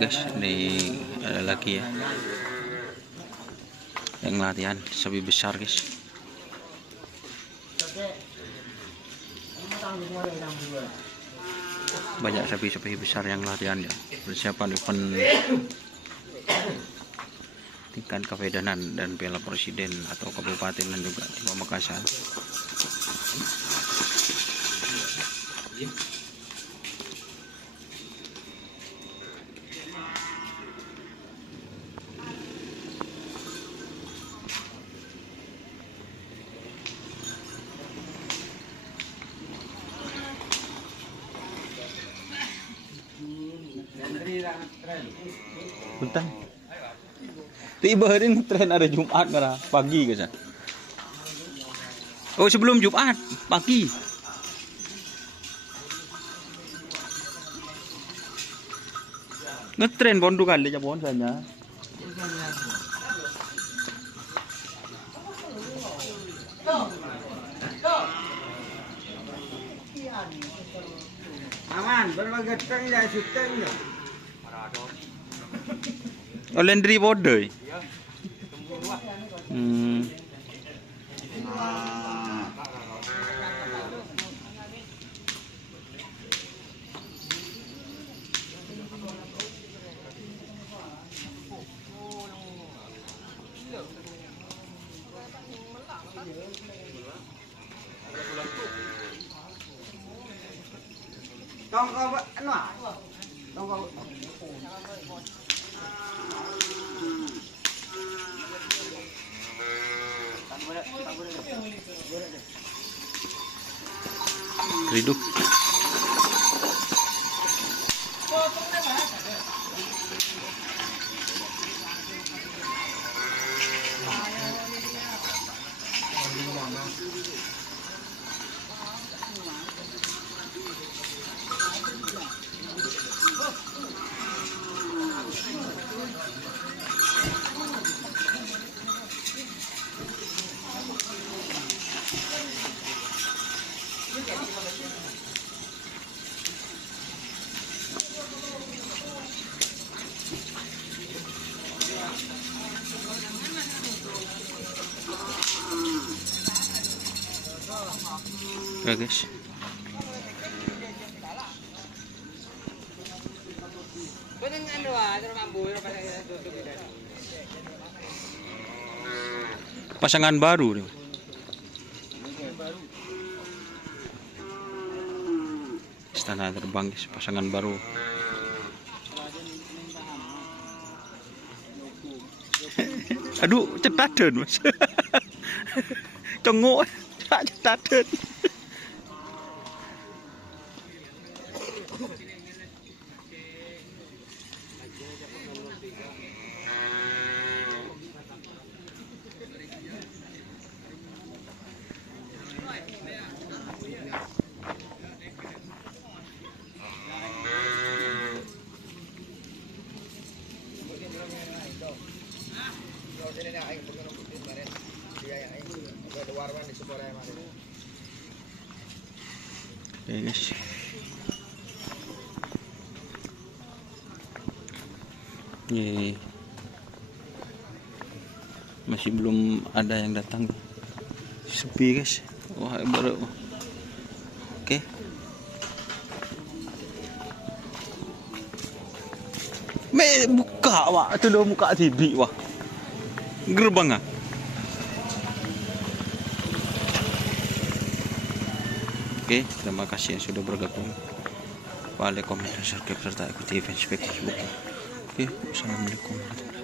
guys, ini ada lagi ya yang latihan sapi besar guys. Banyak sapi-sapi besar yang latihan ya, persiapan event tingkat Kavedanan dan Piala Presiden atau Kabupaten dan juga di Pamekasan. Bentar. Tiba hari ini tren ada Jumat merah pagi guys. Oh sebelum Jumat pagi. Ngetren bondu kali ya bon sana. Aman, berbagai teng ya syuting ya. Oh Landry Border. Tong kau anu ah? Tong kau Riduk. Oke guys. Pasangan baru nih. Istana terbang guys, pasangan baru. Aduh, cetaden mas. Cengok, cetaden. Oke guys. Ini masih belum ada yang datang. Sepi guys. Wah baru. Oke. Me buka wah, itu udah buka TV wah. Gerbang ah. Oke, terima kasih yang sudah bergabung. Like, komen, dan subscribe serta ikuti event Facebook. Oke, assalamualaikum warahmatullahi wabarakatuh.